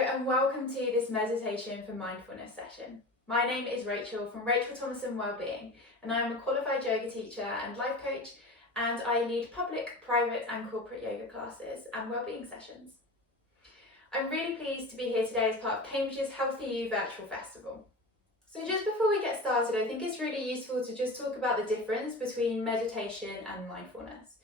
and welcome to this meditation for mindfulness session. My name is Rachel from Thomason Wellbeing, and I am a qualified yoga teacher and life coach, and I lead public, private and corporate yoga classes and wellbeing sessions. I'm really pleased to be here today as part of Cambridge's Healthy You Virtual Festival. So just before we get started, I think it's really useful to just talk about the difference between meditation and mindfulness.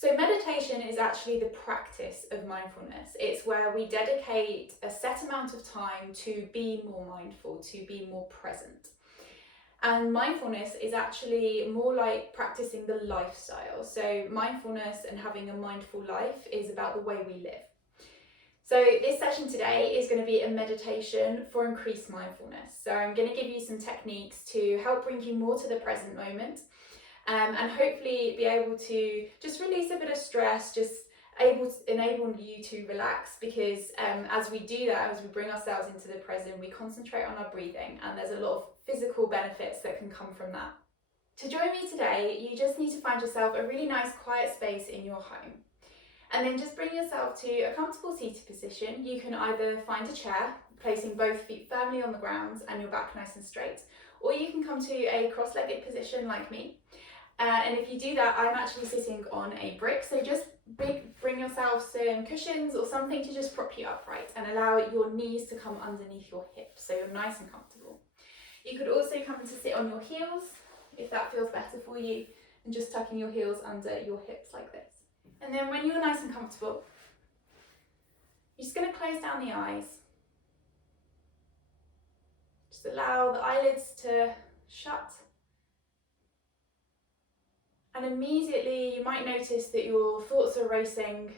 So meditation is actually the practice of mindfulness. It's where we dedicate a set amount of time to be more mindful, to be more present. And mindfulness is actually more like practicing the lifestyle. So mindfulness and having a mindful life is about the way we live. So this session today is going to be a meditation for increased mindfulness. So I'm going to give you some techniques to help bring you more to the present moment. And hopefully be able to just release a bit of stress, just enable you to relax, because as we do that, as we bring ourselves into the present, we concentrate on our breathing, and there's a lot of physical benefits that can come from that. To join me today, you just need to find yourself a really nice quiet space in your home, and then just bring yourself to a comfortable seated position. You can either find a chair, placing both feet firmly on the ground and your back nice and straight, or you can come to a cross-legged position like me. And if you do that, I'm actually sitting on a brick, so just bring yourself some cushions or something to just prop you upright and allow your knees to come underneath your hips, so you're nice and comfortable. You could also come to sit on your heels, if that feels better for you, and just tucking your heels under your hips like this. And then when you're nice and comfortable, you're just going to close down the eyes. Just allow the eyelids to shut. And immediately you might notice that your thoughts are racing,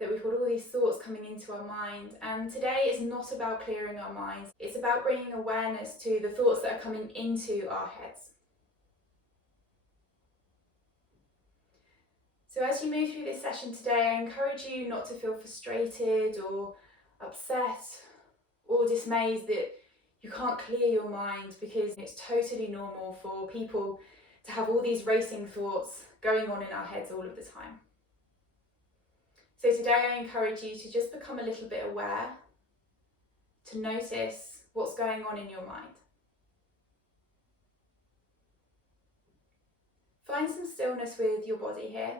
that we've got all these thoughts coming into our mind. And today is not about clearing our minds, it's about bringing awareness to the thoughts that are coming into our heads. So as you move through this session today, I encourage you not to feel frustrated or upset or dismayed that you can't clear your mind, because it's totally normal for people to have all these racing thoughts going on in our heads all of the time. So today I encourage you to just become a little bit aware, to notice what's going on in your mind. Find some stillness with your body here,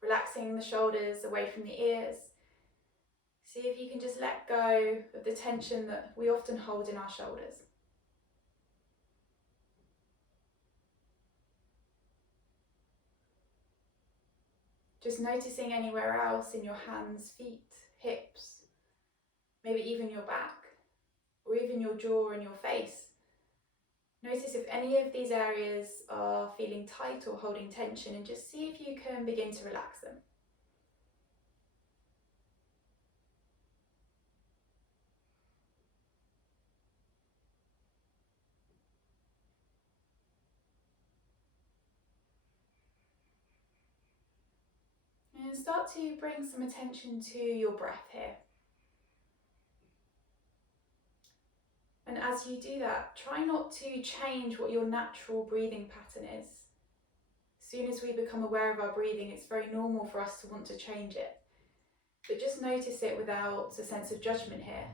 relaxing the shoulders away from the ears. See if you can just let go of the tension that we often hold in our shoulders. Just noticing anywhere else in your hands, feet, hips, maybe even your back, or even your jaw and your face. Notice if any of these areas are feeling tight or holding tension, and just see if you can begin to relax them. And start to bring some attention to your breath here. And as you do that, try not to change what your natural breathing pattern is. As soon as we become aware of our breathing, it's very normal for us to want to change it. But just notice it without a sense of judgment here.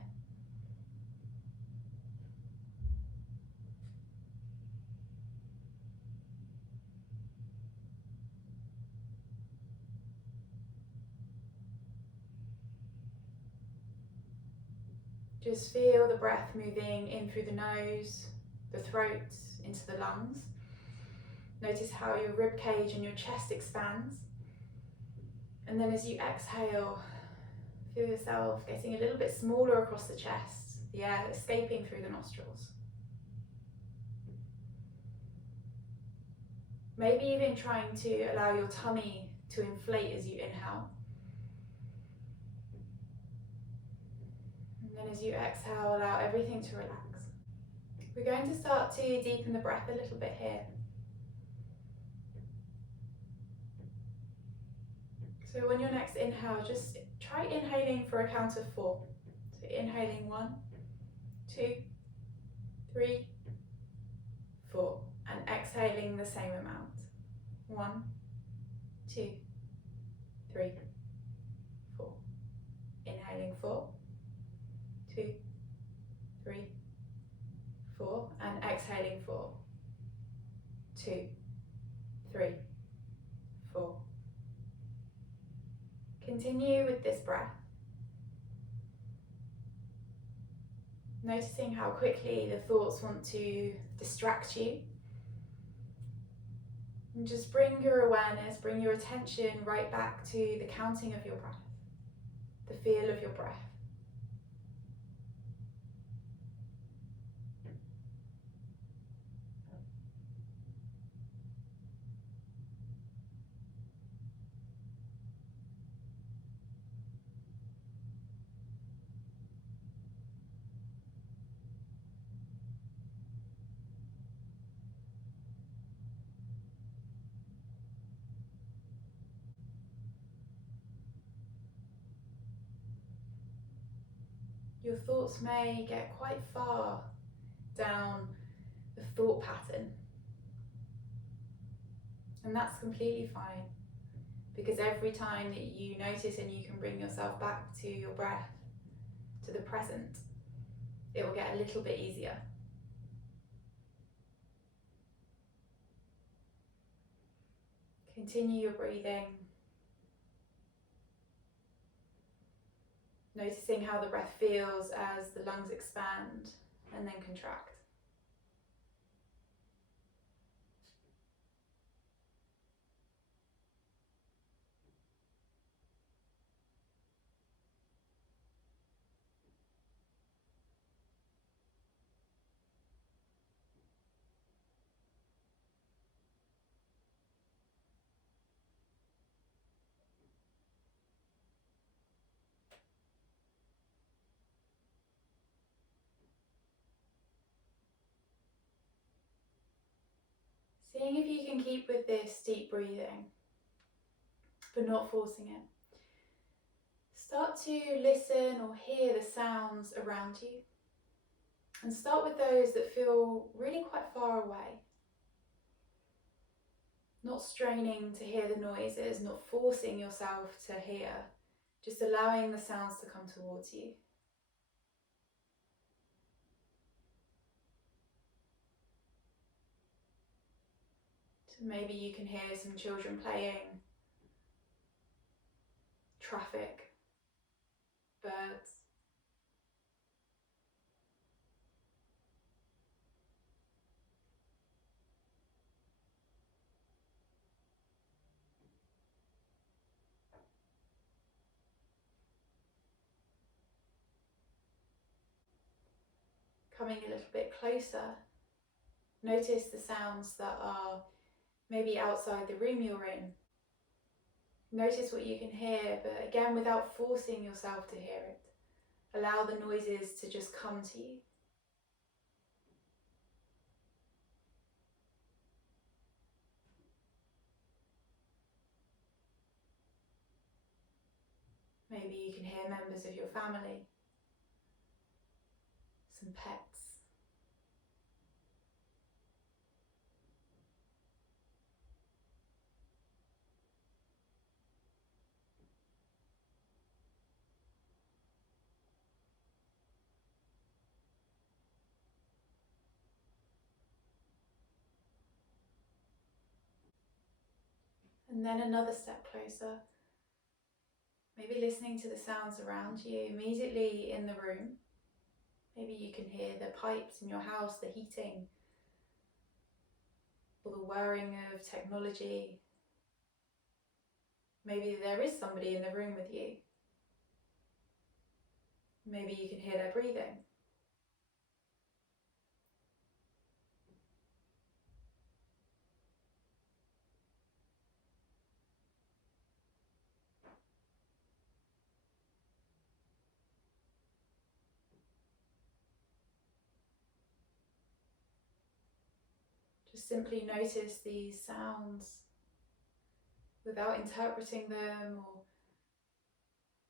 Just feel the breath moving in through the nose, the throat, into the lungs. Notice how your rib cage and your chest expands. And then as you exhale, feel yourself getting a little bit smaller across the chest, the air escaping through the nostrils. Maybe even trying to allow your tummy to inflate as you inhale. And then as you exhale, allow everything to relax. We're going to start to deepen the breath a little bit here. So on your next inhale, just try inhaling for a count of 4. So inhaling 1, 2, 3, 4. And exhaling the same amount. 1, 2, 3, 4, 2, 3, 4, and exhaling 4, 2, 3, 4. Continue with this breath, noticing how quickly the thoughts want to distract you. And just bring your awareness, bring your attention right back to the counting of your breath, the feel of your breath. Your thoughts may get quite far down the thought pattern, and that's completely fine, because every time that you notice and you can bring yourself back to your breath, to the present, it will get a little bit easier. Continue your breathing, noticing how the breath feels as the lungs expand and then contract. Seeing if you can keep with this deep breathing, but not forcing it. Start to listen or hear the sounds around you, and start with those that feel really quite far away. Not straining to hear the noises, not forcing yourself to hear, just allowing the sounds to come towards you. So maybe you can hear some children playing, traffic, birds. Coming a little bit closer, notice the sounds that are maybe outside the room you're in. Notice what you can hear, but again, without forcing yourself to hear it. Allow the noises to just come to you. Maybe you can hear members of your family, some pets. And then another step closer, maybe listening to the sounds around you immediately in the room. Maybe you can hear the pipes in your house, the heating, or the whirring of technology. Maybe there is somebody in the room with you. Maybe you can hear their breathing. Just simply notice these sounds without interpreting them or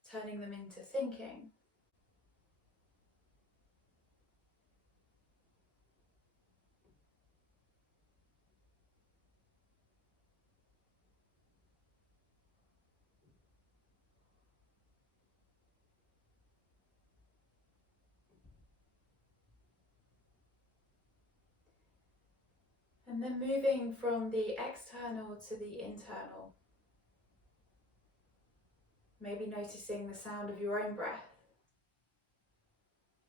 turning them into thinking. And then moving from the external to the internal. Maybe noticing the sound of your own breath.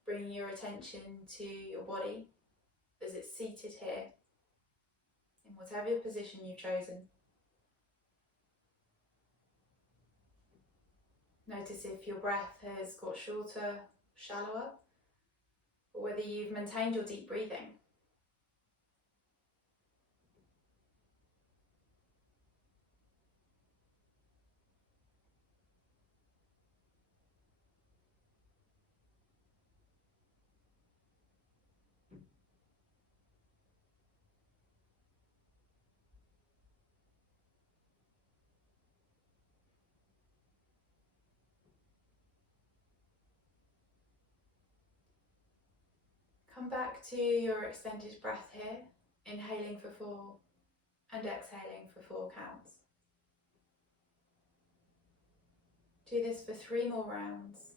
Bringing your attention to your body as it's seated here, in whatever position you've chosen. Notice if your breath has got shorter, shallower, or whether you've maintained your deep breathing. Come back to your extended breath here, inhaling for 4 and exhaling for 4 counts. Do this for 3 more rounds.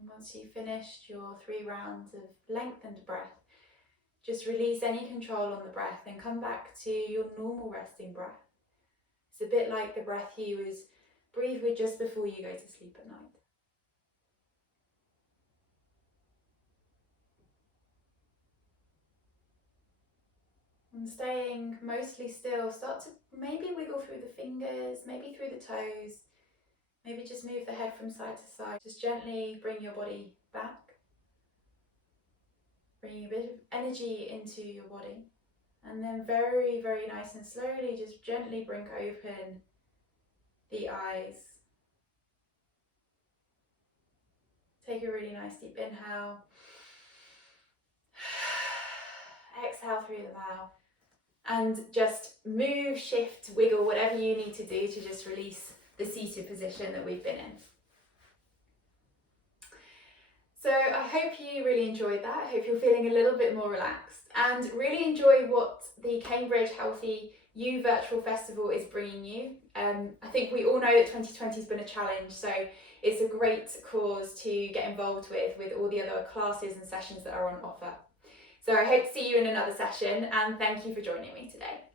And once you've finished your 3 rounds of lengthened breath, just release any control on the breath and come back to your normal resting breath. It's a bit like the breath you breathe with just before you go to sleep at night. And staying mostly still, start to maybe wiggle through the fingers, maybe through the toes, maybe just move the head from side to side. Just gently bring your body back, bringing a bit of energy into your body. And then very, very nice and slowly, just gently bring open the eyes. Take a really nice deep inhale. Exhale through the mouth. And just move, shift, wiggle, whatever you need to do to just release the seated position that we've been in. So I hope you really enjoyed that. I hope you're feeling a little bit more relaxed and really enjoy what the Cambridge Healthy You Virtual Festival is bringing you. I think we all know that 2020 has been a challenge, so it's a great cause to get involved with all the other classes and sessions that are on offer. So I hope to see you in another session, and thank you for joining me today.